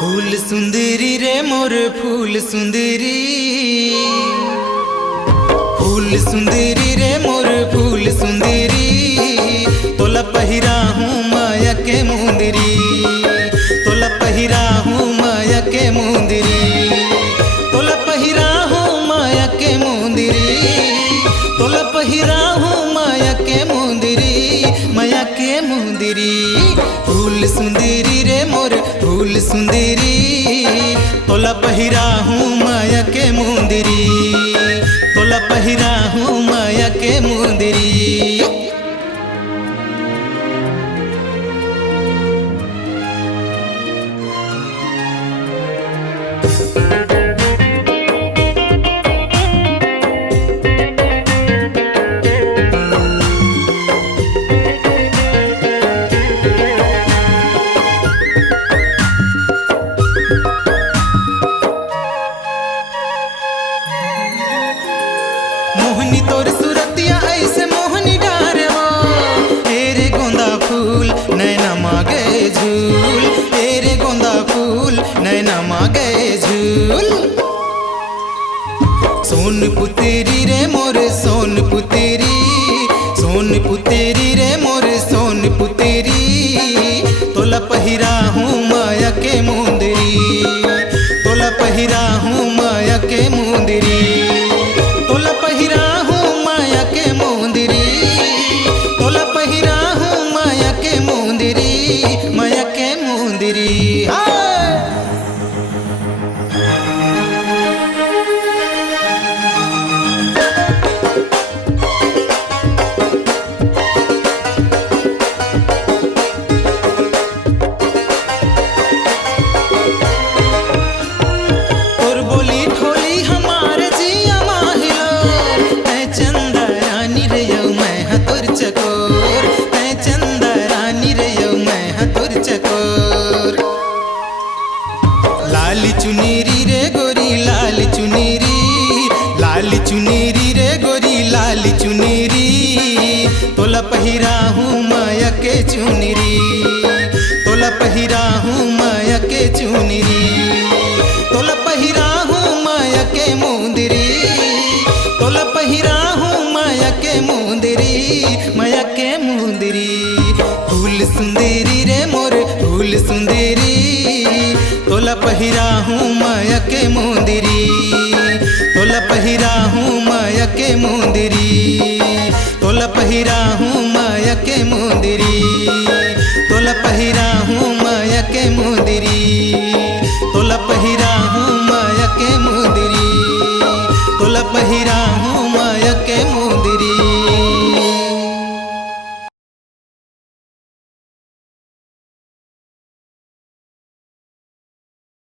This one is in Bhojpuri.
फूल सुंदरी रे मोर फूल सुंदरी, फूल सुंदरी रे मोर फूल सुंदरी, तोला पहिरा हूँ माया के मुंदरी, तोला पहिरा हूँ माया के मुंदरी, तोला पहिरा हूँ माया के मुंदरी, तोला पहिरा हूँ माया के मुंदरी, माया के मुंदरी। फूल सुंदरी रे मोर फूल सुंदरी, तोला पहिरा हूँ माया के मुंदरी, तोला पहिरा हूँ माया के मुंदरी। मोहनी तोर सुरतिया ऐसे मोहनी डारे वो, तेरे गोंदा फूल नैना मागे झूल, तेरे गोंदा फूल नैना मागे झूल। सोन पुतेरी रे मोर सोन पुतेरी, सोन पुतेरी रे मोर सोन पुतेरी, तोला पहिरा हूँ माया के मुंदरी, तोला पहिरा हूँ माया के मुंदरी, तोला पहिरा हूँ माया के मुंदरी, तोला पहिरा हूँ माया के मुंदरी, माया के मुंदरी। तोर बोली ठोली हमारे जिया माहिलो, मैं चंदा रानी रे यौ मैं हतुर चकोर, मैं चंदा रानी रे यौ मैं हतुर चकोर। लाली चुनीरी रे गोरी लाली चुनीरी, लाली चुनीरी रे गोरी लाली चुनीरी, तोला पहिरा हूँ माया के चुनीरी, तोला पहिरा हूँ माया के चुनीरी, तोला पहिरा हूँ माया के मुंदरी, तोला पहिरा हूँ माया के मुंदरी, माया के मुंदरी। फूल सुंदरी रे मोर फूल सुंदरी, तोला पहिरा हूँ माया के मुंदरी, तोला पहिरा हूँ माया के मुंदरी, तोला पहिरा हूँ माया के मुंदरी, तोला पहिरा हूँ माया के मुंदरी, तोला पहिरा हूँ माया के मुंदरी, तोला पहिरा